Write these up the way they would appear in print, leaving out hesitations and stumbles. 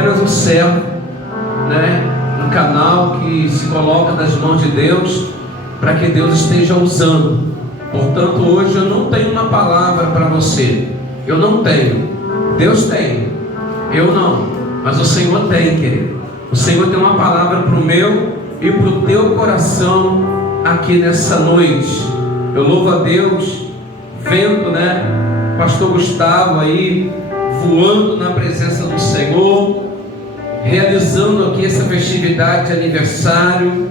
apenas um servo, né? Um canal que se coloca nas mãos de Deus para que Deus esteja usando. Portanto, hoje eu não tenho uma palavra para você. Eu não tenho. Deus tem. Eu não. Mas o Senhor tem, querido. O Senhor tem uma palavra para o meu e para o teu coração aqui nessa noite. Eu louvo a Deus, vendo, né, pastor Gustavo aí voando na presença do Senhor, realizando aqui essa festividade de aniversário,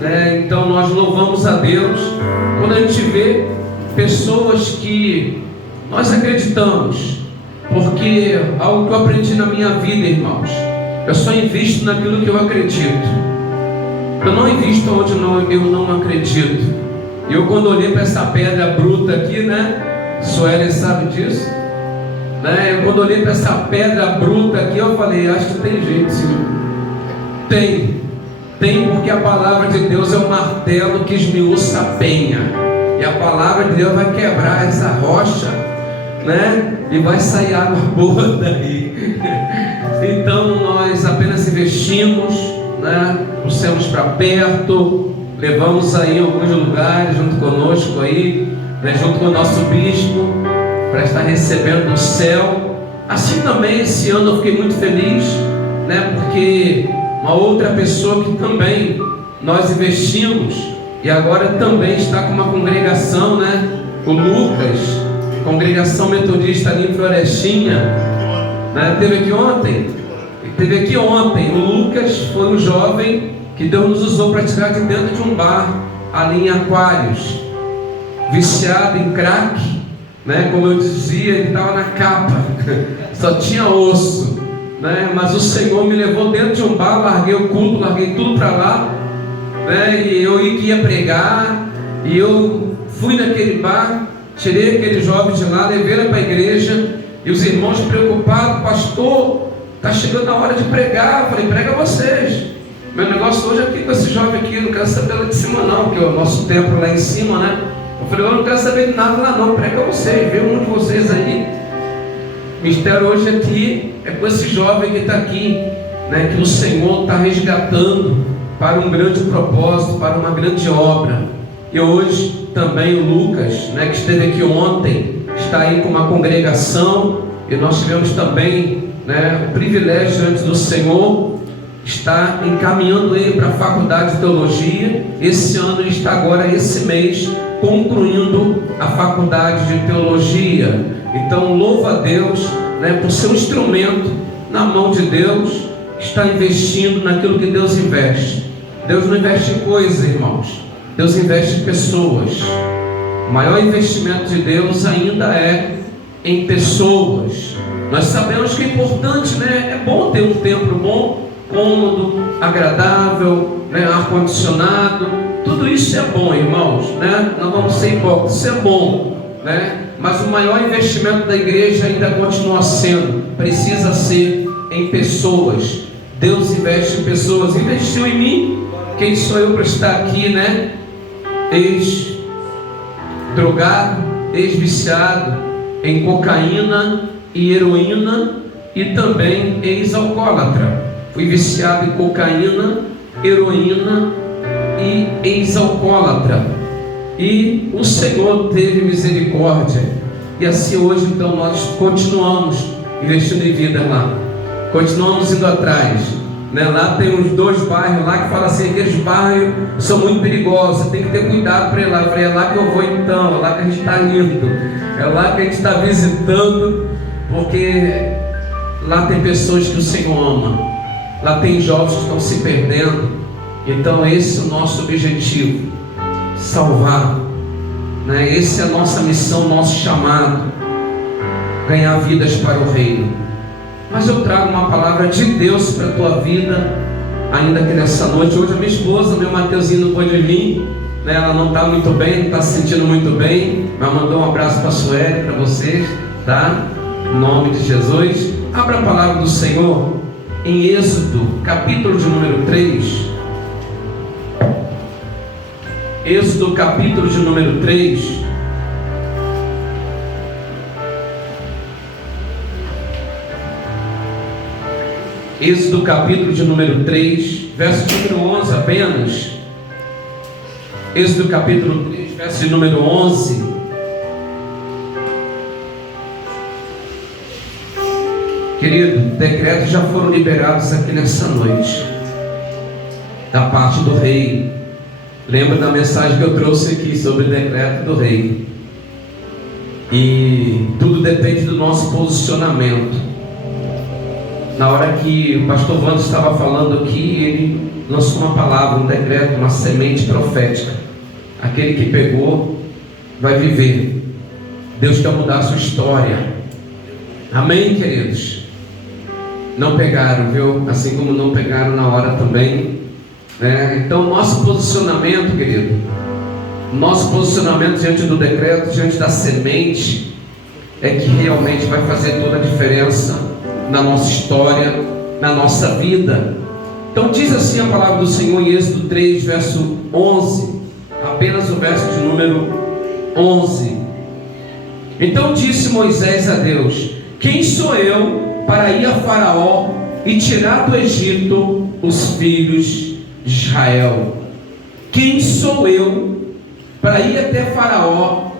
né? Então nós louvamos a Deus quando a gente vê pessoas que nós acreditamos, porque algo que eu aprendi na minha vida, irmãos, eu só invisto naquilo que eu acredito. Eu não invisto onde eu não acredito. Eu, quando olhei para essa pedra bruta aqui, né? Sueli sabe disso, né? Eu, quando olhei para essa pedra bruta aqui, eu falei, acho que tem jeito, Senhor. Tem, porque a palavra de Deus é um martelo que esmiuça a penha. E a palavra de Deus vai quebrar essa rocha, né? E vai sair água boa daí. Então nós apenas investimos, né? Trouxemos para perto, levamos aí em alguns lugares junto conosco aí, né? Junto com o nosso bispo, para estar recebendo do céu. Assim também esse ano eu fiquei muito feliz, né? Porque uma outra pessoa que também nós investimos e agora também está com uma congregação, né? O Lucas, congregação metodista ali em Florestinha, né? Teve aqui ontem. O Lucas foi um jovem que Deus nos usou para tirar de dentro de um bar ali em Aquários, viciado em crack, né? Como eu dizia, ele estava na capa, só tinha osso, né? Mas o Senhor me levou dentro de um bar, larguei o culto, larguei tudo para lá, né? E eu ia pregar, e eu fui naquele bar, tirei aquele jovem de lá, levei ele para a igreja, e os irmãos preocupados, pastor, está chegando a hora de pregar. Eu falei, prega vocês. Meu negócio hoje é aqui com esse jovem aqui, não quero saber lá de cima não, porque é o nosso templo lá em cima, né? Eu falei, eu não quero saber de nada lá não, prega vocês, vê um de vocês aí. O mistério hoje aqui é com esse jovem que está aqui, né? Que o Senhor está resgatando para um grande propósito, para uma grande obra. E hoje também o Lucas, né, que esteve aqui ontem, está aí com uma congregação, e nós tivemos também, né, o privilégio diante do Senhor, está encaminhando ele para a faculdade de teologia. Esse ano ele está agora, esse mês, concluindo a faculdade de teologia. Então louvo a Deus, né, por ser um instrumento na mão de Deus, está investindo naquilo que Deus investe. Deus não investe em coisas, irmãos, Deus investe em pessoas. O maior investimento de Deus ainda é em pessoas. Nós sabemos que é importante, né? É bom ter um templo bom, cômodo, agradável, né? Ar-condicionado, tudo isso é bom, irmãos, né? Não vamos ser hipócritas, isso é bom, né? Mas o maior investimento da igreja ainda continua sendo, precisa ser em pessoas. Deus investe em pessoas, investiu em mim. Quem sou eu para estar aqui, né? Ex-drogado, ex-viciado em cocaína e heroína, e também ex-alcoólatra. Fui viciado em cocaína, heroína e ex-alcoólatra. E o Senhor teve misericórdia. E assim hoje então nós continuamos investindo em vida lá. Continuamos indo atrás, né? Lá tem uns 2 bairros lá que falam assim, aqueles bairros são muito perigosos, você tem que ter cuidado para ir lá. Eu falei, é lá que eu vou então, é lá que a gente está indo, é lá que a gente está visitando, porque lá tem pessoas que o Senhor ama, lá tem jovens que estão se perdendo. Então esse é o nosso objetivo, salvar, né? Essa é a nossa missão, nosso chamado, ganhar vidas para o reino. Mas eu trago uma palavra de Deus para a tua vida, ainda que nessa noite. Hoje a minha esposa, meu Mateuzinho, não pôde vir, né? Ela não está muito bem, não está se sentindo muito bem, mas mandou um abraço para a Sueli, para vocês, tá? Em nome de Jesus. Abra a palavra do Senhor em Êxodo, capítulo de número 3. Êxodo, capítulo de número 3. Êxodo capítulo de número 3, verso de número 11 apenas. Êxodo capítulo 3, verso de número 11. Querido, decretos já foram liberados aqui nessa noite, da parte do rei. Lembra da mensagem que eu trouxe aqui sobre o decreto do rei? E tudo depende do nosso posicionamento. Na hora que o pastor Wando estava falando aqui, ele lançou uma palavra, um decreto, uma semente profética. Aquele que pegou vai viver. Deus quer mudar a sua história. Amém, queridos? Não pegaram, viu? Assim como não pegaram na hora também, né? Então, nosso posicionamento, querido, nosso posicionamento diante do decreto, diante da semente, é que realmente vai fazer toda a diferença na nossa história, na nossa vida. Então diz assim a palavra do Senhor em Êxodo 3, verso 11, apenas o verso de número 11. Então disse Moisés a Deus: quem sou eu para ir a Faraó e tirar do Egito os filhos de Israel? Quem sou eu para ir até Faraó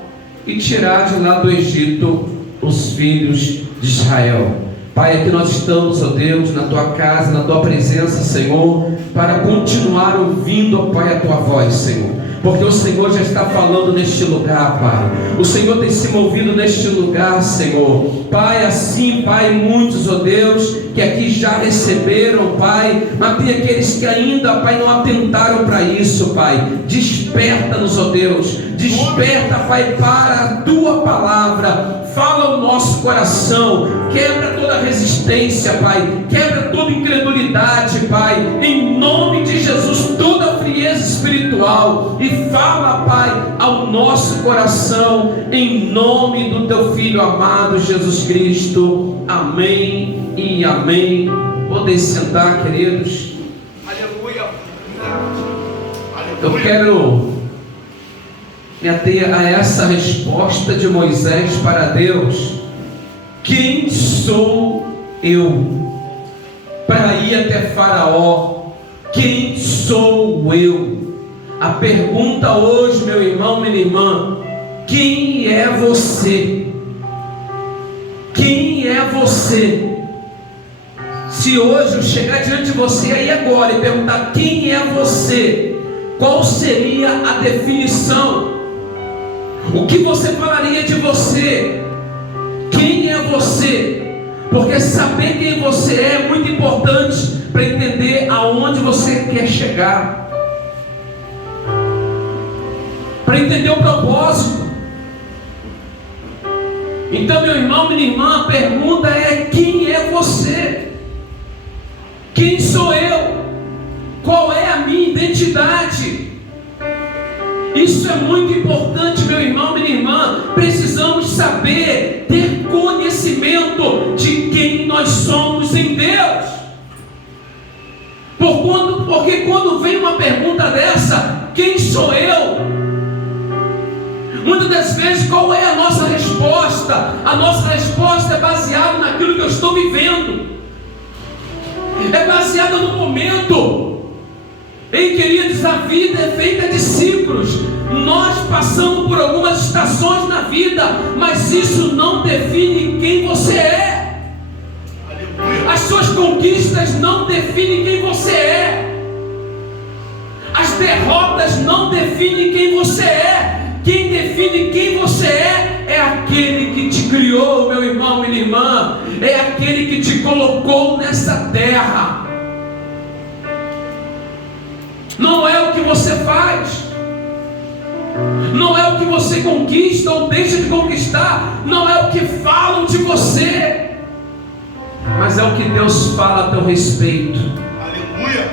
e tirar de lá do Egito os filhos de Israel? Pai, aqui nós estamos, ó Deus, na Tua casa, na Tua presença, Senhor, para continuar ouvindo, ó Pai, a Tua voz, Senhor, porque o Senhor já está falando neste lugar, Pai. O Senhor tem se movido neste lugar, Senhor. Pai, assim, Pai, muitos, ó Deus, que aqui já receberam, Pai, mas tem aqueles que ainda, Pai, não atentaram para isso, Pai. Desperta-nos, ó Deus, desperta, Pai, para a Tua palavra. Fala o nosso coração, quebra toda resistência, Pai, quebra toda incredulidade, Pai, em nome de Jesus, toda frieza espiritual, e fala, Pai, ao nosso coração, em nome do Teu Filho amado Jesus Cristo. Amém e amém. Podem sentar, queridos. Aleluia. Eu quero me ater a essa resposta de Moisés para Deus: quem sou eu para ir até Faraó? Quem sou eu? A pergunta hoje, meu irmão, minha irmã: quem é você? Quem é você? Se hoje eu chegar diante de você aí agora e perguntar quem é você, qual seria a definição? O que você falaria de você? Quem é você? Porque saber quem você é muito importante para entender aonde você quer chegar, para entender o propósito. Então, meu irmão, minha irmã, a pergunta é: quem é você? Quem sou eu? Qual é a minha identidade? Isso é muito importante, meu irmão, minha irmã. Precisamos saber, ter conhecimento de quem nós somos em Deus. Porque quando vem uma pergunta dessa, quem sou eu? Muitas das vezes, qual é a nossa resposta? A nossa resposta é baseada naquilo que eu estou vivendo, é baseada no momento. Ei, queridos, a vida é feita de ciclos. Nós passamos por algumas estações na vida, mas isso não define quem você é. As suas conquistas não definem quem você é. As derrotas não definem quem você é. Quem define quem você é aquele que te criou, meu irmão, minha irmã. É aquele que te colocou nessa terra. Não é o que você faz, não é o que você conquista ou deixa de conquistar, não é o que falam de você, mas é o que Deus fala a teu respeito. Aleluia.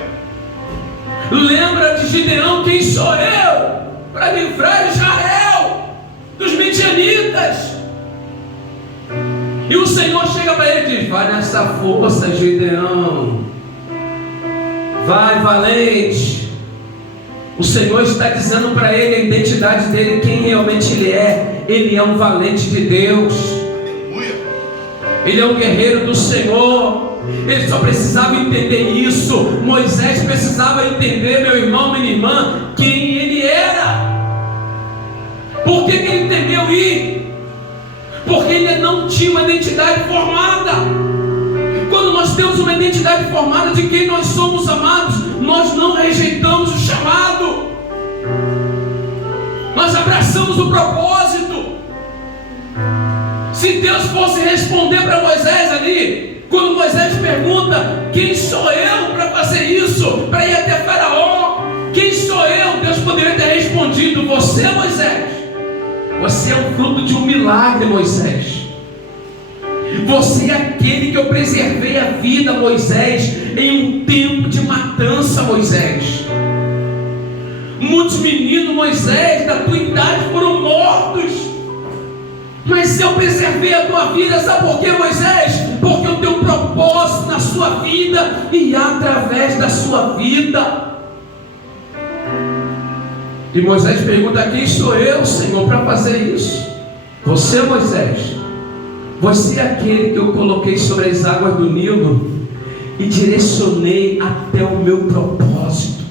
Lembra de Gideão: quem sou eu para livrar Israel dos midianitas? E o Senhor chega para ele e diz: vai nessa força, Gideão, vai valente. O Senhor está dizendo para ele a identidade dele, quem realmente ele é. Ele é um valente de Deus. Aleluia. Ele é um guerreiro do Senhor. Ele só precisava entender isso. Moisés precisava entender, meu irmão, minha irmã, quem ele era. Por que ele temeu ir? Porque ele não tinha uma identidade formada. Quando nós temos uma identidade formada de quem nós somos, amados, nós não rejeitamos o chamado, nós abraçamos o propósito. Se Deus fosse responder para Moisés ali, quando Moisés pergunta: quem sou eu para fazer isso, para ir até Faraó? Quem sou eu? Deus poderia ter respondido: você, Moisés, você é o fruto de um milagre, Moisés. Você é aquele que eu preservei a vida, Moisés, em um tempo de matança, Moisés. Muitos meninos, Moisés, da tua idade foram mortos, mas eu preservei a tua vida. Sabe por quê, Moisés? Porque eu tenho um propósito na sua vida e através da sua vida. E Moisés pergunta: quem sou eu, Senhor, para fazer isso? Você, Moisés, você é aquele que eu coloquei sobre as águas do Nilo e direcionei até o meu propósito.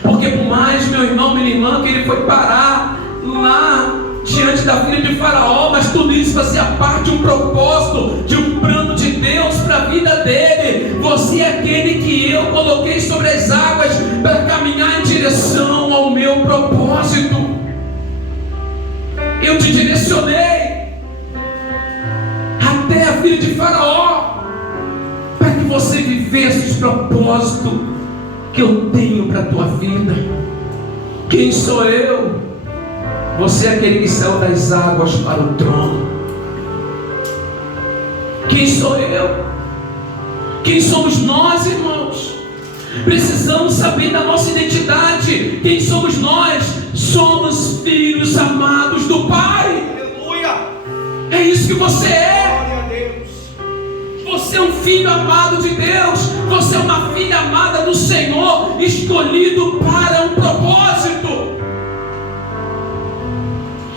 Porque por mais, meu irmão, minha irmã, que ele foi parar lá diante da filha de Faraó, mas tudo isso fazia parte de um propósito, de um plano de Deus para a vida dele. Você é aquele que eu coloquei sobre as águas para caminhar em direção ao meu propósito. Eu te direcionei até a filha de Faraó, para que você vivesse os propósitos que eu tenho para a tua vida. Quem sou eu? Você é aquele que saiu das águas para o trono. Quem sou eu? Quem somos nós, irmãos? Precisamos saber da nossa identidade. Quem somos nós? Somos filhos amados do Pai. Aleluia. É isso que você é. Glória a Deus. Você é um filho amado de Deus. Você é uma filha amada do Senhor, escolhido para um propósito.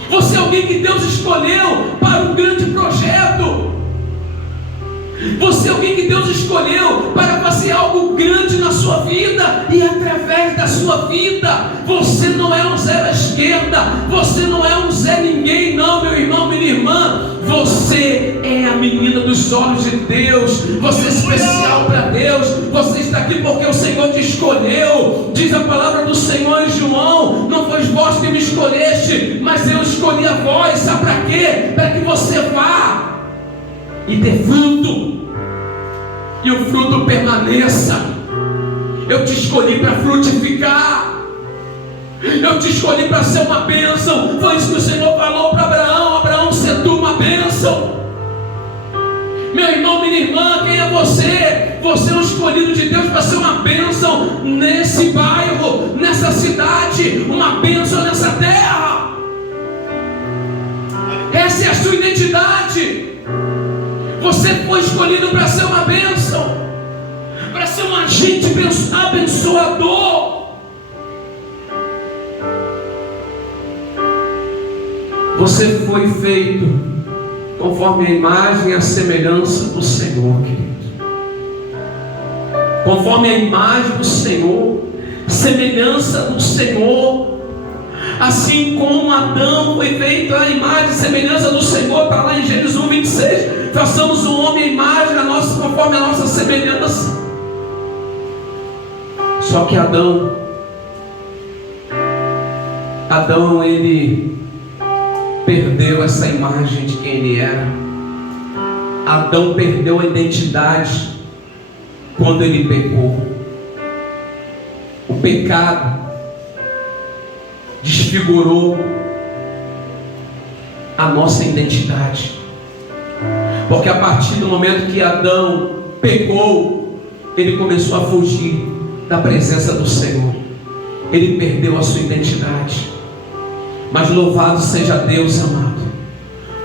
Você é alguém que Deus escolheu para um grande projeto. Você é alguém que Deus escolheu para fazer algo grande na sua vida e através da sua vida. Você não é um zero à esquerda, você não é um Zé Ninguém, não, meu irmão, minha irmã. Você é a menina dos olhos de Deus. Você é especial para Deus. Você está aqui porque o Senhor te escolheu. Diz a palavra do Senhor em João: não foi vós que me escolheste, mas eu escolhi a vós. Sabe para quê? Para que você vá e dê fruto, e o fruto permaneça. Eu te escolhi para frutificar. Eu te escolhi para ser uma bênção. Foi isso que o Senhor falou para Abraão: Abraão, se tu uma bênção. Meu irmão, minha irmã, quem é você? Você é um escolhido de Deus para ser uma bênção nesse bairro, nessa cidade, uma bênção nessa terra. Essa é a sua identidade. Você foi escolhido para ser uma bênção, para ser um agente abençoador. Você foi feito conforme a imagem e a semelhança do Senhor, querido. Conforme a imagem do Senhor, semelhança do Senhor. Assim como Adão foi feito à imagem e semelhança do Senhor, está lá em Gênesis 1:26. Façamos o homem à imagem conforme a nossa semelhança. Só que Adão, ele perdeu essa imagem de quem ele era. Adão perdeu a identidade quando ele pecou. O pecado desfigurou a nossa identidade, porque a partir do momento que Adão pecou, ele começou a fugir da presença do Senhor. Ele perdeu a sua identidade. Mas louvado seja Deus, amado,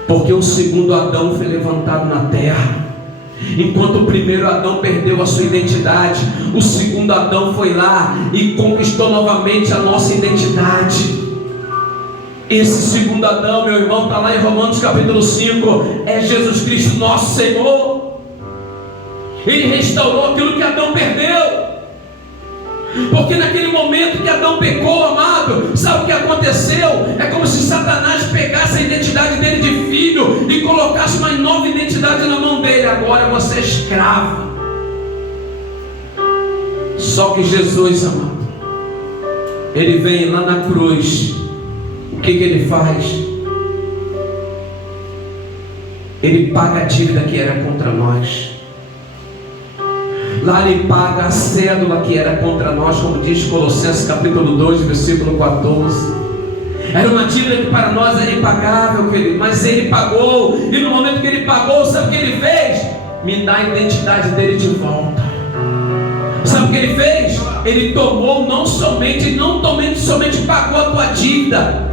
porque o segundo Adão foi levantado na terra. Enquanto o primeiro Adão perdeu a sua identidade, o segundo Adão foi lá e conquistou novamente a nossa identidade. Esse segundo Adão, meu irmão, está lá em Romanos capítulo 5, é Jesus Cristo nosso Senhor. Ele restaurou aquilo que Adão perdeu. Porque naquele momento que Adão pecou, amado, sabe o que aconteceu? É como se Satanás pegasse a identidade dele de filho e colocasse uma nova identidade na mão dele. Agora você é escravo. Só que Jesus, amado, Ele vem lá na cruz. O que Ele faz? Ele paga a dívida que era contra nós. Lá Ele paga a cédula que era contra nós, como diz Colossenses capítulo 2, versículo 14. Era uma dívida que para nós era impagável, querido, mas Ele pagou. E no momento que Ele pagou, sabe o que Ele fez? Me dá a identidade dele de volta. Sabe o que Ele fez? Ele tomou não somente pagou a tua dívida,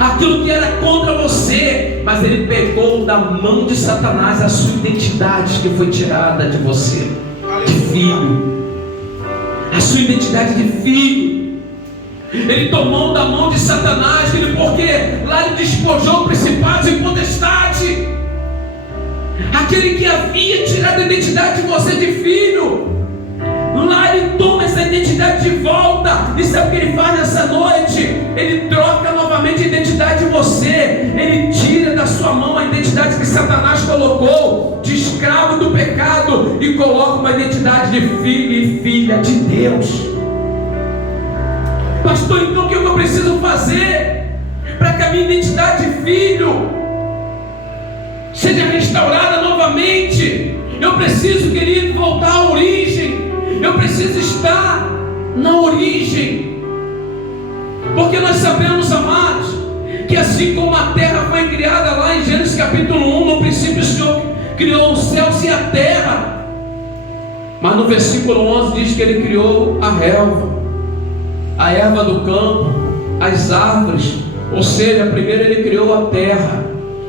aquilo que era contra você, mas Ele pegou da mão de Satanás a sua identidade que foi tirada de você, de filho, a sua identidade de filho. Ele tomou da mão de Satanás, porque lá Ele despojou principados e potestade, aquele que havia tirado a identidade de você de filho. Lá Ele toma essa identidade de volta. E sabe o que Ele faz nessa noite? Ele troca novamente a identidade de você. Ele tira da sua mão a identidade que Satanás colocou de escravo do pecado e coloca uma identidade de filho e filha de Deus. Pastor, então o que eu preciso fazer para que a minha identidade de filho seja restaurada novamente? Eu preciso, querido, voltar à origem. Eu preciso estar na origem. Porque nós sabemos, amados, que assim como a terra foi criada lá em Gênesis capítulo 1, no princípio o Senhor criou os céus e a terra. Mas no versículo 11 diz que Ele criou a relva, a erva do campo, as árvores. Ou seja, primeiro Ele criou a terra,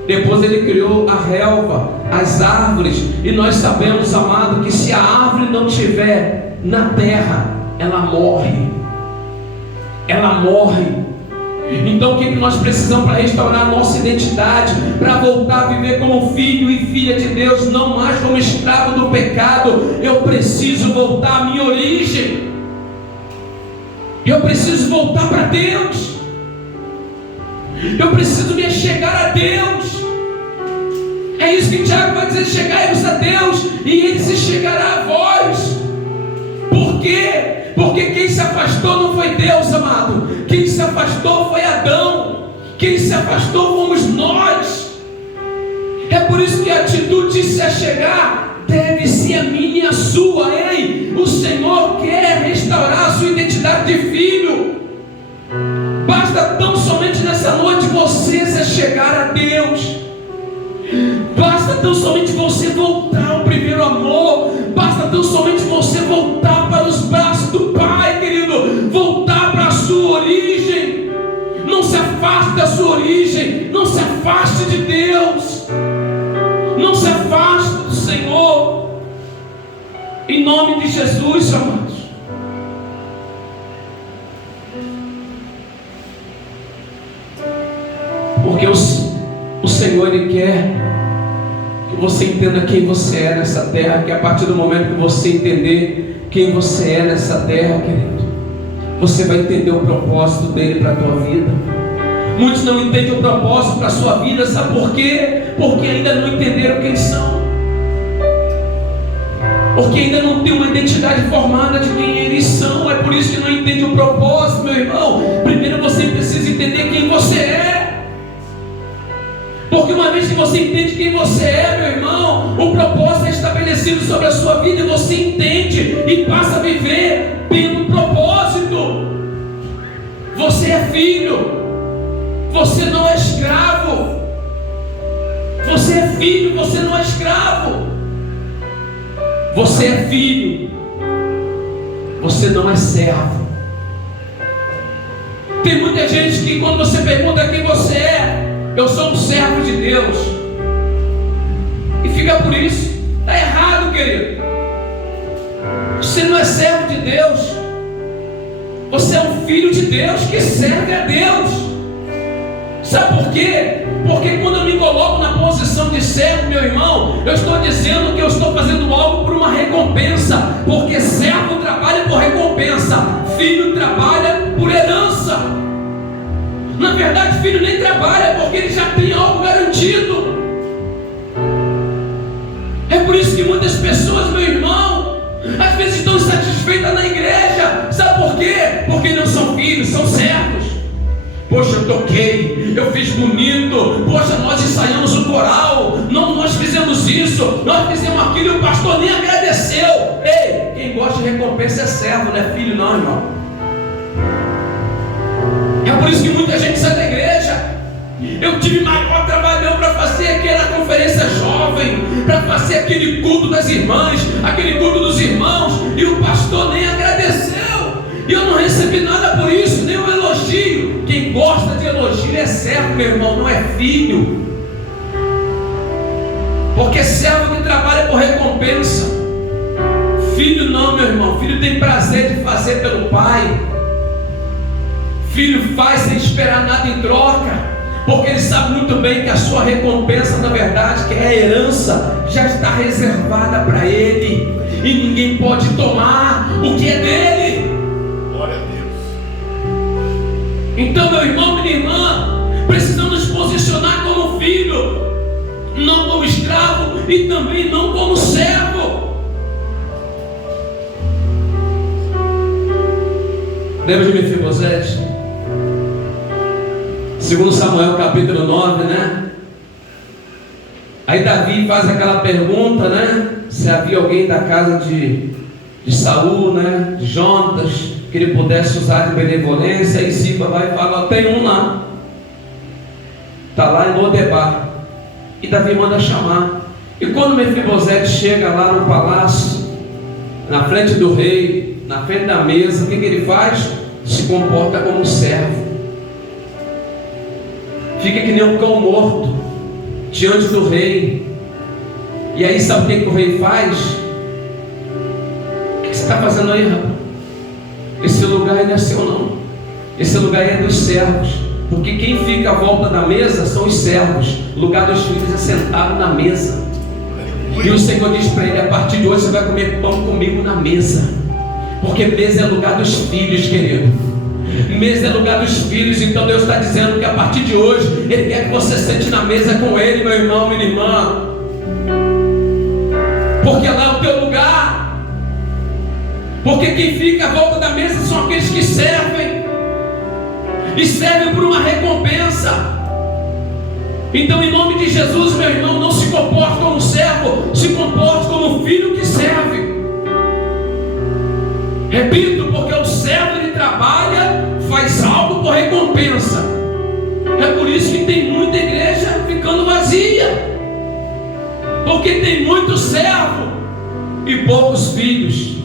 depois Ele criou a relva, as árvores. E nós sabemos, amado, que se a árvore não tiver na terra, ela morre. Ela morre. Então o que nós precisamos para restaurar a nossa identidade, para voltar a viver como filho e filha de Deus, não mais como escravo do pecado? Eu preciso voltar à minha origem. Eu preciso voltar para Deus. Eu preciso me achegar a Deus. É isso que Tiago vai dizer: chegai-vos a Deus e Ele se chegará a vós. Por quê? Porque quem se afastou não foi Deus, amado. Quem se afastou foi Adão. Quem se afastou fomos nós. É por isso que a atitude de se achegar deve ser a minha e a sua. Ei, o Senhor quer restaurar a sua identidade de filho. Basta tão somente nessa noite você se achegar a Deus. Basta tão somente você voltar ao primeiro amor. Basta tão somente você voltar para os braços do Pai, querido. Voltar para a sua origem. Não se afaste da sua origem. Não se afaste de Deus. Não se afaste do Senhor. Em nome de Jesus, amados. Porque o Senhor, Ele quer que você entenda quem você é nessa terra. Que a partir do momento que você entender quem você é nessa terra, querido, você vai entender o propósito dele para a tua vida. Muitos não entendem o propósito para a sua vida, sabe por quê? Porque ainda não entenderam quem são. Porque ainda não tem uma identidade formada de quem eles são. É por isso que não entende o propósito, meu irmão. Primeiro você precisa entender quem você é. Porque uma vez que você entende quem você é, meu irmão, o propósito é estabelecido sobre a sua vida e você entende e passa a viver pelo propósito. Você é filho. Você não é escravo. Você é filho, você não é escravo. Você é filho. Você não é servo. Tem muita gente que quando você pergunta quem você é, eu sou um servo de Deus. E fica por isso. Está errado, querido. Você não é servo de Deus. Você é um filho de Deus que serve a Deus. Sabe por quê? Porque quando eu me coloco na posição de servo, meu irmão, eu estou dizendo que eu estou fazendo algo por uma recompensa. Porque servo trabalha por recompensa, filho trabalha por herança. Na verdade, filho nem trabalha porque ele já tem algo garantido. É por isso que muitas pessoas, meu irmão, às vezes estão insatisfeitas na igreja. Sabe por quê? Porque não são filhos, são servos. Poxa, eu toquei, eu fiz bonito. Poxa, nós ensaiamos o coral. Não, nós fizemos isso, nós fizemos aquilo e o pastor nem agradeceu. Ei, quem gosta de recompensa é servo, não é filho não, irmão. É por isso que muita gente sai da igreja. Eu tive maior trabalhão para fazer aquela conferência jovem, para fazer aquele culto das irmãs, aquele culto dos irmãos, e o pastor nem agradeceu. E eu não recebi nada por isso, nem um elogio. Quem gosta de elogio é servo, meu irmão, não é filho. Porque servo que trabalha por recompensa. Filho não, meu irmão. Filho tem prazer de fazer pelo pai. Filho faz sem esperar nada em troca. Porque ele sabe muito bem que a sua recompensa, na verdade, que é a herança, já está reservada para ele. E ninguém pode tomar o que é dele. Glória a Deus. Então, meu irmão, minha irmã, precisamos nos posicionar como filho, não como escravo e também não como servo. Lembra de Mefibosete? Segundo Samuel capítulo 9, né? Aí Davi faz aquela pergunta, né? Se havia alguém da casa de Saul, né? De Jonatas, que ele pudesse usar de benevolência. E Ziba vai e fala: tem um lá. Está lá em Lodebar. E Davi manda chamar. E quando Mefibosete chega lá no palácio, na frente do rei, na frente da mesa, o que ele faz? Se comporta como um servo. Fica que nem um cão morto diante do rei. E aí sabe o que o rei faz? O que você está fazendo aí, rapaz? Esse lugar não é seu não. Esse lugar é dos servos. Porque quem fica à volta da mesa são os servos. O lugar dos filhos é sentado na mesa. E o Senhor diz para ele: a partir de hoje você vai comer pão comigo na mesa. Porque mesa é lugar dos filhos, querido. Mesa é lugar dos filhos. Então Deus está dizendo que a partir de hoje Ele quer que você sente na mesa com Ele, meu irmão, minha irmã. Porque lá é o teu lugar. Porque quem fica à volta da mesa são aqueles que servem. E servem por uma recompensa. Então, em nome de Jesus, meu irmão, não se comporte como servo, se comporte como filho que serve. Repito, porque o servo ele trabalha, faz algo por recompensa. É por isso que tem muita igreja ficando vazia. Porque tem muito servo e poucos filhos.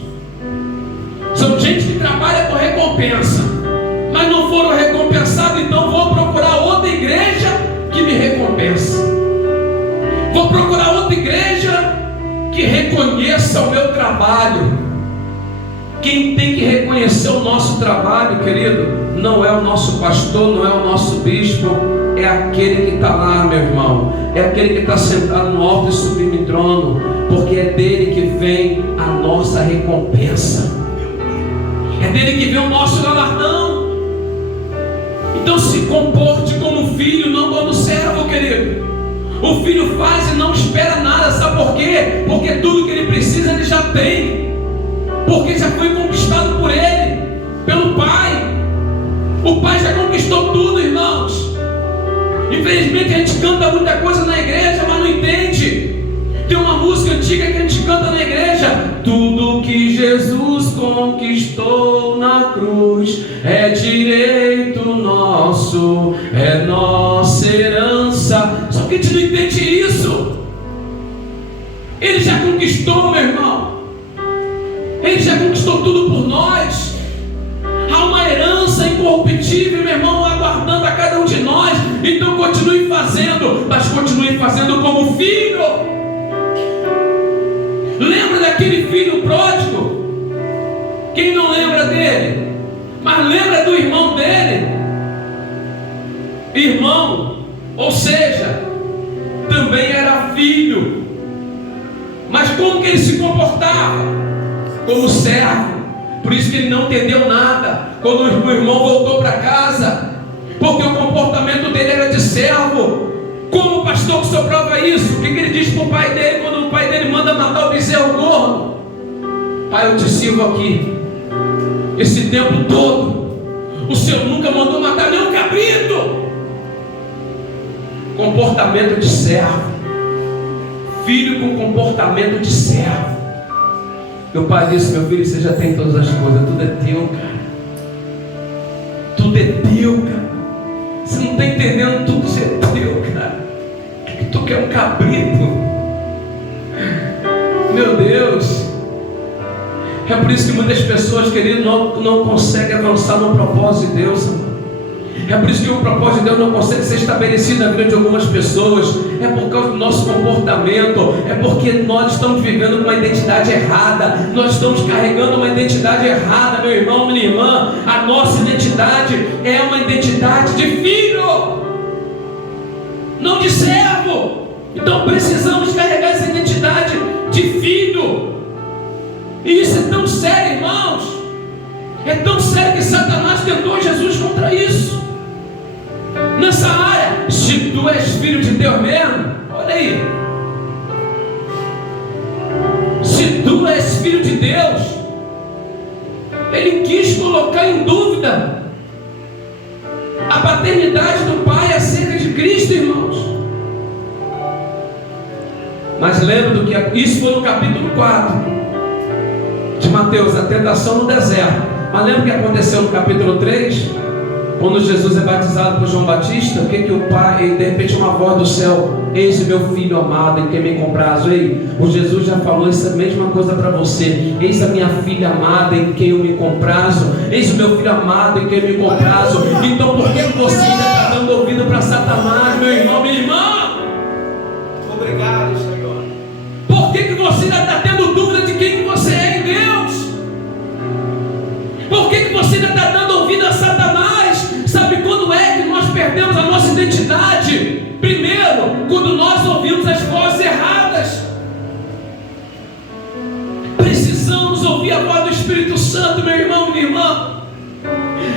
São gente que trabalha por recompensa, mas não foram recompensados. Então vou procurar outra igreja que me recompensa. Vou procurar outra igreja que reconheça o meu trabalho. Quem tem que reconhecer o nosso trabalho, querido, não é o nosso pastor, não é o nosso bispo, é aquele que está lá, meu irmão. É aquele que está sentado no alto e sublime trono, porque é dele que vem a nossa recompensa. É dele que vem o nosso galardão. Então se comporte como filho, não como servo, querido. O filho faz e não espera nada, sabe por quê? Porque tudo que ele precisa ele já tem. Porque já foi conquistado por ele, pelo pai. O pai já conquistou tudo, irmãos. Infelizmente a gente canta muita coisa na igreja, mas não entende. Tem uma música antiga que a gente canta na igreja: tudo que Jesus conquistou na cruz é direito nosso, é nossa herança. Só que a gente não entende isso. Ele já conquistou, meu irmão. Ele já conquistou tudo por nós. Há uma herança incorruptível, meu irmão, aguardando a cada um de nós. Então continue fazendo, mas continue fazendo como filho. Lembra daquele filho pródigo? Quem não lembra dele? Mas lembra do irmão dele? irmão, ou seja, também era filho. Mas como que ele se comportava? Como servo. Por isso que ele não entendeu nada quando o irmão voltou para casa, porque o comportamento dele era de servo. Como o pastor que soprava isso? O que ele diz para o pai dele quando o pai dele manda matar o bezerro gordo? Pai, eu te sirvo aqui esse tempo todo, o Senhor nunca mandou matar nenhum cabrito. Comportamento de servo, filho com comportamento de servo. Meu pai disse: meu filho, você já tem todas as coisas, tudo é teu, cara. Tudo é teu, cara. Você não está entendendo, tudo isso é teu, cara. O que tu quer? Um cabrito? Meu Deus. É por isso que muitas pessoas, querido, não conseguem avançar no propósito de Deus, amor. É por isso que o propósito de Deus não consegue ser estabelecido na vida de algumas pessoas. É por causa do nosso comportamento. É porque nós estamos vivendo uma identidade errada. Nós estamos carregando uma identidade errada, meu irmão, minha irmã. A nossa identidade é uma identidade de filho, não de servo. Então precisamos carregar essa identidade de filho. E isso é tão sério, irmãos. É tão sério que Satanás tentou Jesus contra isso. Nessa área, se tu és filho de Deus mesmo, olha aí. Se tu és filho de Deus, ele quis colocar em dúvida a paternidade do Pai acerca de Cristo, irmãos. Mas lembra do que isso foi no capítulo 4 de Mateus, a tentação no deserto. Mas lembra o que aconteceu no capítulo 3? Quando Jesus é batizado por João Batista, o que o pai, de repente uma voz do céu: eis o meu filho amado em quem me comprazo. Ei, o Jesus já falou essa mesma coisa para você: eis a minha filha amada em quem eu me comprazo. Eis o meu filho amado em quem eu me comprazo. Então por que você ainda está dando ouvido para Satanás, meu irmão, minha irmã? Obrigado, Senhor. Por que você ainda está tendo dúvida de quem que você é em Deus? Por que você ainda está dando ouvido a Satanás? Sabe quando é que nós perdemos a nossa identidade? Primeiro, quando nós ouvimos as vozes erradas. Precisamos ouvir a voz do Espírito Santo, meu irmão, minha irmã.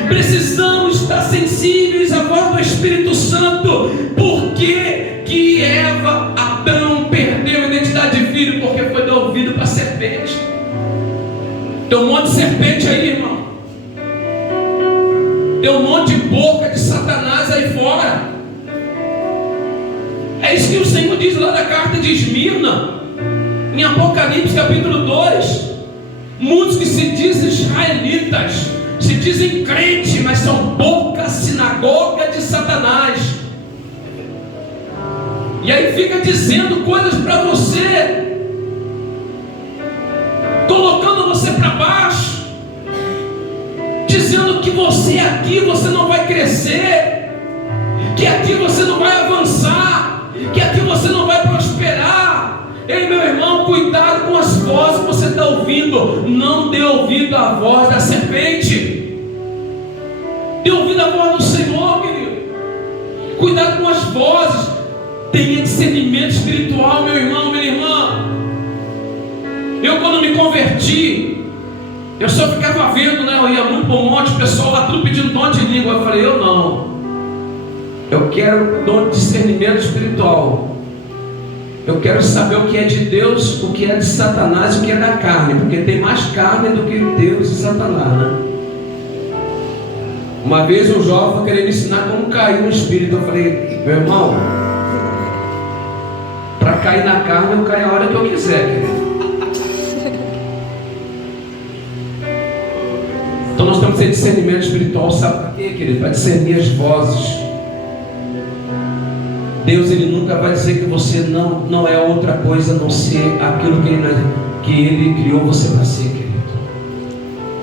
Precisamos estar sensíveis à voz do Espírito Santo. Por que Eva, Adão, perdeu a identidade de filho? Porque foi dar ouvido para a serpente. Tem um monte de serpente aí, irmão. Tem um monte de boca de Satanás aí fora. É isso que o Senhor diz lá na carta de Esmirna, em Apocalipse capítulo 2. Muitos que se dizem israelitas, se dizem crente, mas são boca, sinagoga de Satanás. E aí fica dizendo coisas para você, colocando você para baixo, dizendo que você aqui você não vai crescer, que aqui você não vai avançar, que aqui você não vai prosperar. Ei, meu irmão, cuidado com as vozes que você está ouvindo. Não dê ouvido à voz da serpente, dê ouvido à voz do Senhor, querido. Cuidado com as vozes. Tenha discernimento espiritual, meu irmão, minha irmã. Eu, quando me converti, eu só ficava vendo, né? Eu ia muito para um monte de pessoal lá, tudo pedindo dom de língua. Eu falei: eu não. Eu quero dom de discernimento espiritual. Eu quero saber o que é de Deus, o que é de Satanás e o que é da carne. Porque tem mais carne do que Deus e Satanás, né? Uma vez um jovem foi querer me ensinar como cair no espírito. Eu falei: meu irmão, para cair na carne eu caio a hora que eu quiser, querido. Então nós temos que ter discernimento espiritual. Sabe para quê, querido? Para discernir as vozes. Deus, Ele nunca vai dizer que você não é outra coisa a não ser aquilo que Ele criou você para ser, querido.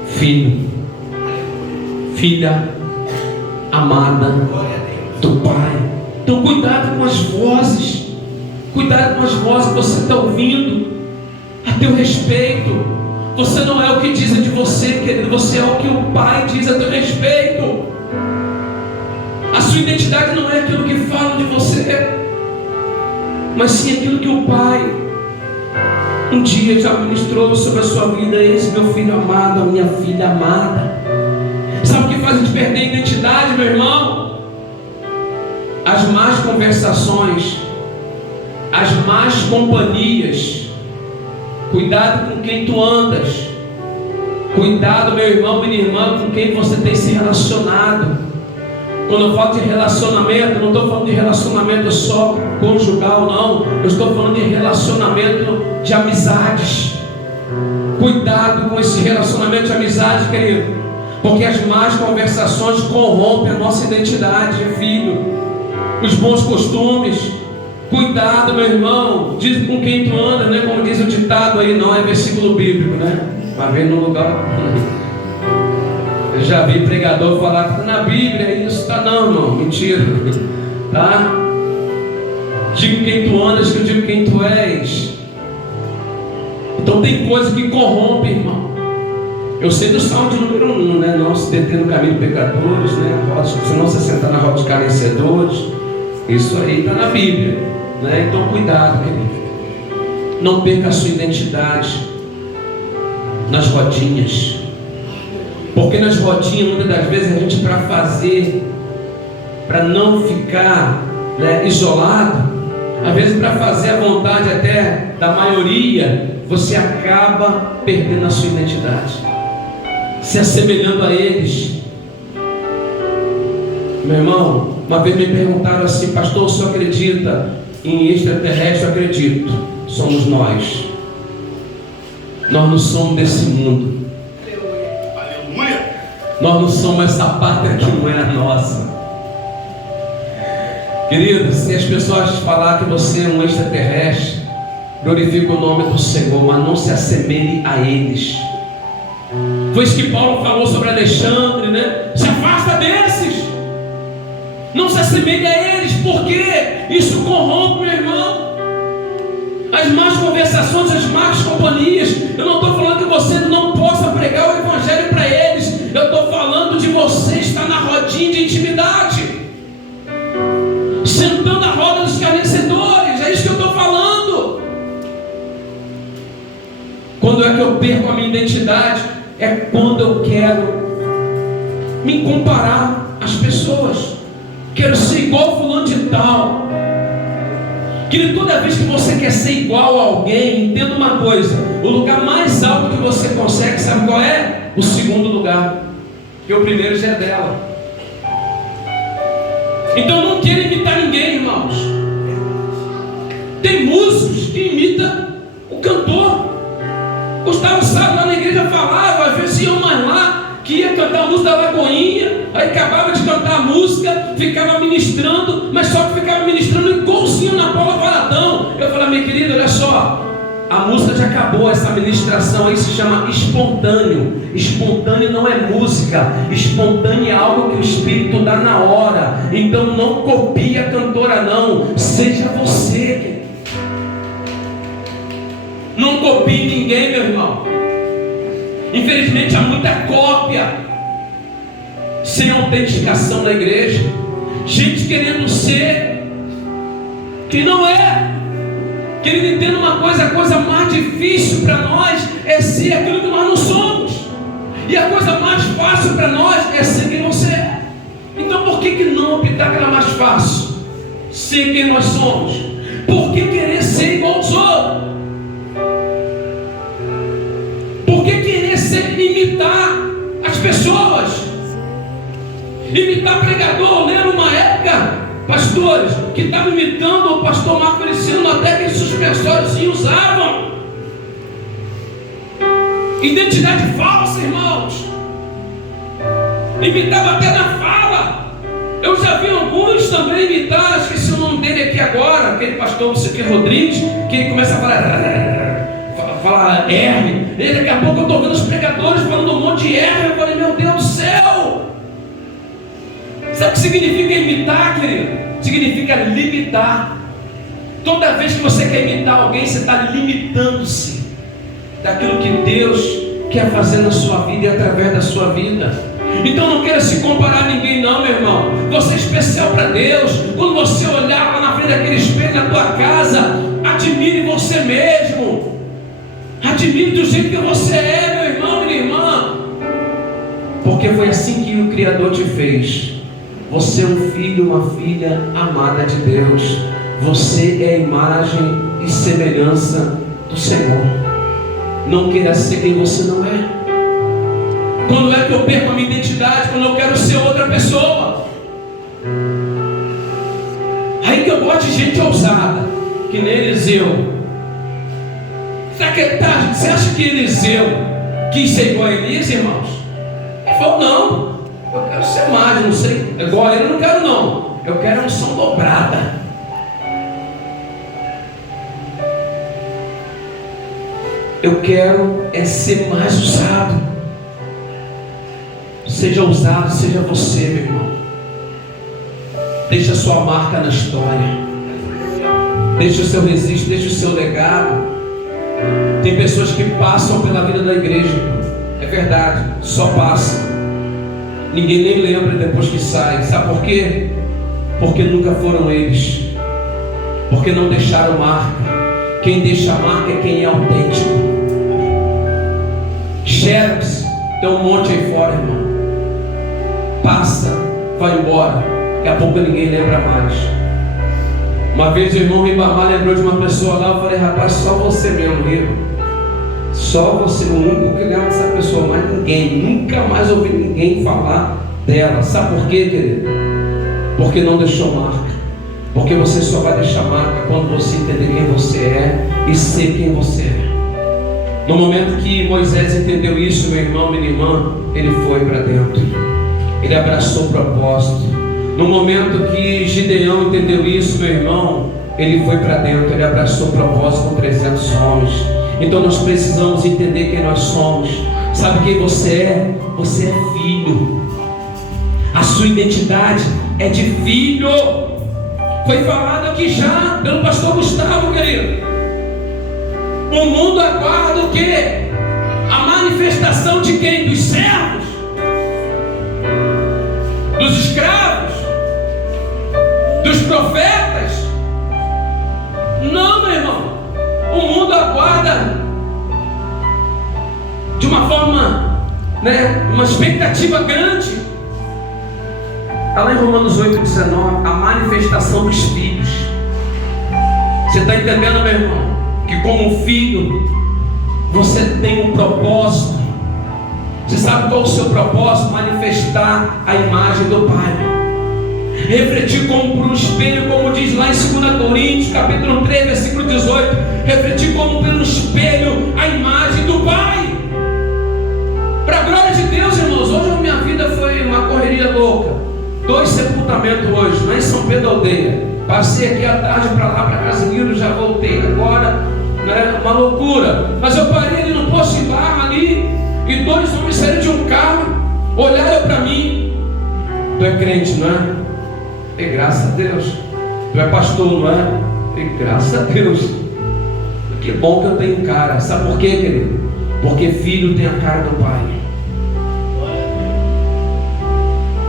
Filho, filha amada do Pai. Então cuidado com as vozes. Cuidado com as vozes que você está ouvindo a teu respeito. Você não é o que dizem de você, querido. Você é o que o Pai diz a teu respeito. A sua identidade não é aquilo que falam de você, mas sim aquilo que o Pai um dia já ministrou sobre a sua vida. Esse meu filho amado, a minha filha amada. Sabe o que faz a gente perder a identidade, meu irmão? As más conversações, as más companhias. Cuidado com quem tu andas. Cuidado, meu irmão, minha irmã, com quem você tem se relacionado. Quando eu falo de relacionamento, não estou falando de relacionamento só conjugal, não. Eu estou falando de relacionamento de amizades. Cuidado com esse relacionamento de amizade, querido, porque as más conversações corrompem a nossa identidade de filho. Os bons costumes. Cuidado, meu irmão, diz com quem tu anda, né? Como diz o ditado aí, não é versículo bíblico, né? Mas vem no lugar. Eu já vi pregador falar que está na Bíblia, isso está não, mentira, tá? Digo quem tu andas, que eu digo quem tu és. Então tem coisa que corrompe, irmão. Eu sei do Salmo de número 1, né? Não se deter no caminho de pecadores, né? Se não se sentar na roda de carecedores. Isso aí está na Bíblia, né? Então cuidado, querido. Não perca a sua identidade nas rodinhas. Porque nas rodinhas, muitas das vezes, a gente, para não ficar, né, isolado, às vezes para fazer a vontade até da maioria, você acaba perdendo a sua identidade, se assemelhando a eles. Meu irmão, uma vez me perguntaram assim: pastor, o senhor acredita em extraterrestre? Eu acredito. Somos nós. Nós não somos desse mundo. Nós não somos essa pátria que não é a nossa. Querido, se as pessoas falar que você é um extraterrestre, glorifique o nome do Senhor, mas não se assemelhe a eles. Foi isso que Paulo falou sobre Alexandre, né? Se afasta desses. Não se assemelhe a eles, porque isso corrompe, meu irmão. As más conversações, as más companhias. Eu não estou falando que você não possa pregar o evangelho para eles. Eu estou falando de você estar na rodinha de intimidade, sentando a roda dos escarnecedores. É isso que eu estou falando. Quando é que eu perco a minha identidade? É quando eu quero me comparar às pessoas. Quero ser igual fulano de tal. Que toda vez que você quer ser igual a alguém, entenda uma coisa: o lugar mais alto que você consegue, sabe qual é? O segundo lugar, porque o primeiro já é dela. Então não queira imitar ninguém, irmãos. Tem músicos que imitam o cantor. Gustavo Sábio lá na igreja falava, às vezes iam mais lá, que ia cantar a música da Lagoinha, aí acabava de cantar a música, ficava ministrando, mas só que ficava ministrando igualzinho na Paula Valadão. Eu falei: minha querida, olha só, a música já acabou, essa ministração aí se chama espontâneo. Espontâneo não é música, espontâneo é algo que o Espírito dá na hora. Então não copie a cantora, não, seja você. Não copie ninguém, meu irmão. Infelizmente há muita cópia sem autenticação na igreja. Gente querendo ser que não é. Querido, entenda uma coisa: a coisa mais difícil para nós é ser aquilo que nós não somos. E a coisa mais fácil para nós é ser quem você é. Então por que não optar pela mais fácil? Ser quem nós somos. Por que querer ser igual aos outros? Por que querer imitar as pessoas? Imitar pregador. Lembra uma época, pastores, que estavam imitando o pastor Marco Feliciano, até que suspensórios se usavam. Identidade falsa, irmãos. Imitava até na fala. Eu já vi alguns também imitar, esqueci o nome dele aqui agora, aquele pastor, não sei o que, Rodrigues, que ele começa a falar R. E daqui a pouco eu estou vendo os pregadores falando um monte de R. Eu falei: meu Deus do céu. Sabe o que significa imitar, querido? Significa limitar. Toda vez que você quer imitar alguém, você está limitando-se daquilo que Deus quer fazer na sua vida e através da sua vida. Então não queira se comparar a ninguém não, meu irmão. Você é especial para Deus. Quando você olhar lá na frente daquele espelho na tua casa, admire você mesmo. Admire do jeito que você é, meu irmão, minha irmã. Porque foi assim que o Criador te fez. Você é um filho, uma filha amada de Deus. Você é a imagem e semelhança do Senhor. Não queira ser quem você não é. Quando é que eu perco a minha identidade? Quando eu quero ser outra pessoa. Aí que eu gosto de gente ousada, que nem Eliseu. Será que ele tá? Você acha que Eliseu quis ser igual a Elias, irmãos? Ele falou, não, eu quero ser mais, não sei, igual a ele eu não quero não. Eu quero a unção dobrada. Eu quero é ser mais usado. Seja ousado, seja você, meu irmão. Deixa a sua marca na história. Deixa o seu registro, deixa o seu legado. Tem pessoas que passam pela vida da igreja. É verdade, só passam. Ninguém nem lembra depois que sai. Sabe por quê? Porque nunca foram eles. Porque não deixaram marca. Quem deixa a marca é quem é autêntico. Xerox, tem um monte aí fora, irmão. Passa, vai embora. Daqui a pouco ninguém lembra mais. Uma vez o irmão Ribamar lembrou de uma pessoa lá. Eu falei, rapaz, só você mesmo, Riba. Só você, o único que lembra dessa pessoa. Mas ninguém, nunca mais ouvi ninguém falar dela. Sabe por quê, querido? Porque não deixou marca. Porque você só vai deixar marca quando você entender quem você é e ser quem você é. No momento que Moisés entendeu isso, meu irmão, minha irmã, ele foi para dentro. Ele abraçou o propósito. No momento que Gideão entendeu isso, meu irmão, ele foi para dentro. Ele abraçou o propósito com 300 homens. Então nós precisamos entender quem nós somos. Sabe quem você é? Você é filho. A sua identidade é de filho. Foi falado aqui já pelo pastor Gustavo, querido. O mundo aguarda o quê? A manifestação de quem? Dos servos? Dos escravos? Dos profetas? Não, meu irmão. O mundo aguarda de uma forma, uma expectativa grande. Está lá em Romanos 8,19, a manifestação dos filhos. Você está entendendo, meu irmão? Que como filho, você tem um propósito. Você sabe qual é o seu propósito? Manifestar a imagem do Pai. Refletir como por um espelho, como diz lá em 2 Coríntios, capítulo 3, versículo 18. Refletir como por um espelho a imagem do Pai. Para a glória de Deus, irmãos, hoje a minha vida foi uma correria louca. 2 sepultamentos hoje, lá em São Pedro Aldeia. Passei aqui à tarde para lá, para Casimiro, já voltei agora, uma loucura. Mas eu parei ali no posto de barra ali, e 2 homens saíram de um carro, olharam para mim. Tu é crente, não é? E graças a Deus. Tu é pastor, não é? E graças a Deus. Que bom que eu tenho cara. Sabe por quê, querido? Porque filho tem a cara do pai.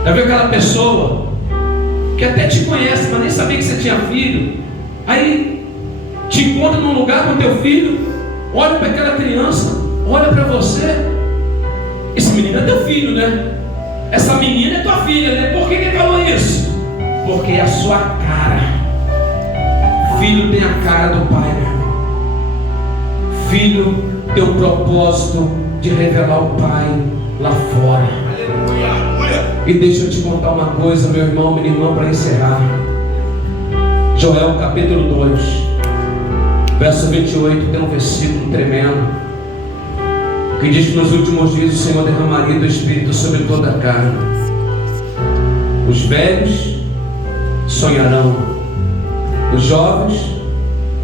Já viu aquela pessoa que até te conhece, mas nem sabia que você tinha filho? Aí te encontra num lugar com teu filho, olha para aquela criança, olha para você. Esse menino é teu filho, né? Essa menina é tua filha, né? Por que ele falou isso? Porque é a sua cara. Filho tem a cara do pai, meu irmão. Filho tem o propósito de revelar o pai lá fora. E deixa eu te contar uma coisa, meu irmão, minha irmã, para encerrar. Joel capítulo 2, verso 28, tem um versículo tremendo, que diz que nos últimos dias o Senhor derramaria do Espírito sobre toda a carne. Os velhos sonharão, os jovens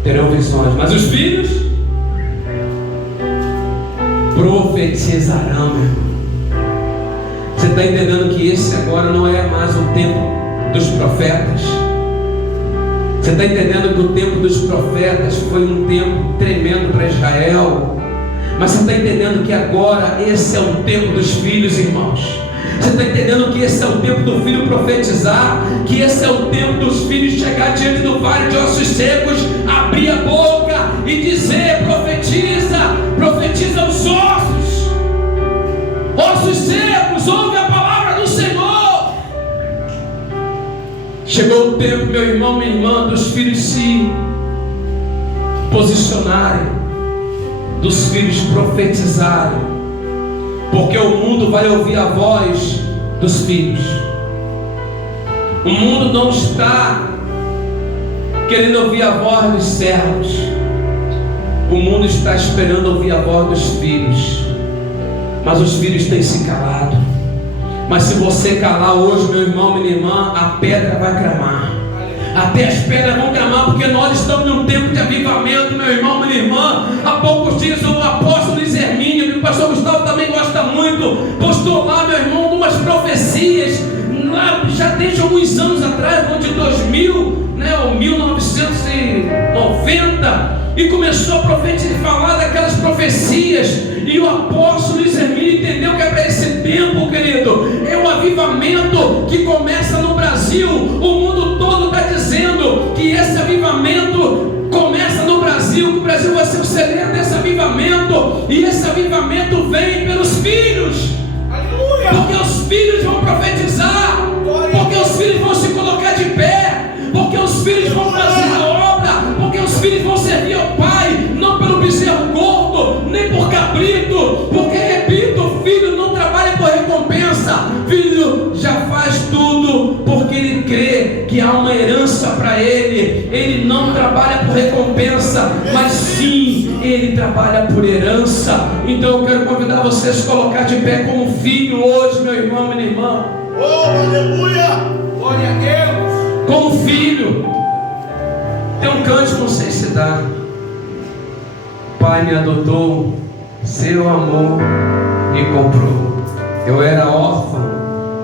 terão visões, mas os filhos profetizarão, meu irmão. Você está entendendo que esse agora não é mais o tempo dos profetas? Você está entendendo que o tempo dos profetas foi um tempo tremendo para Israel? Mas você está entendendo que agora esse é o tempo dos filhos, irmãos? Você está entendendo que esse é o tempo do filho profetizar? Que esse é o tempo dos filhos chegar diante do vale de ossos secos, abrir a boca e dizer: profetiza, profetiza os ossos. Ossos secos, ouve a palavra do Senhor. Chegou o tempo, meu irmão, minha irmã, dos filhos se posicionarem, dos filhos profetizarem, porque o mundo vai ouvir a voz dos filhos. O mundo não está querendo ouvir a voz dos servos. O mundo está esperando ouvir a voz dos filhos. Mas os filhos têm se calado. Mas se você calar hoje, meu irmão, minha irmã, a pedra vai clamar. Até as pedras vão clamar, porque nós estamos num tempo de avivamento, meu irmão, minha irmã. Há poucos dias o apóstolo Luiz Hermínio, que o pastor Gustavo também gosta muito, postou lá, meu irmão, algumas profecias, lá já desde alguns anos atrás, no ano de 2000, ou 1990, e começou a profetizar, falar daquelas profecias. E o apóstolo Luiz Hermínio entendeu que é para esse tempo, querido, é um avivamento que começa no Brasil. O mundo todo está dizendo que esse avivamento começa no Brasil, que o Brasil vai ser o celeiro desse avivamento, e esse avivamento vem pelos filhos. Aleluia! Porque os filhos vão profetizar, porque os filhos vão se colocar de pé, porque os filhos vão fazer a obra, porque os filhos vão servir ao Pai, não pelo bezerro gordo, nem por cabrito, porque, repito, o filho não trabalha por recompensa. Filho já faz tudo porque ele crê que há uma herança para ele. Ele não trabalha por recompensa, mas sim, ele trabalha por herança. Então eu quero convidar você a se colocar de pé como filho hoje, meu irmão, minha irmã. Oh, aleluia! Glória a Deus! Como filho. Tem um cântico, não sei se dá. Pai me adotou, seu amor me comprou. Eu era órfão,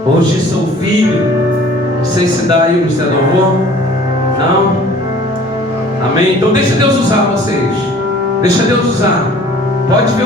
hoje sou filho. Não sei se dá aí, você louvor? Não? Amém? Então deixa Deus usar vocês. Deixa Deus usar. Pode ver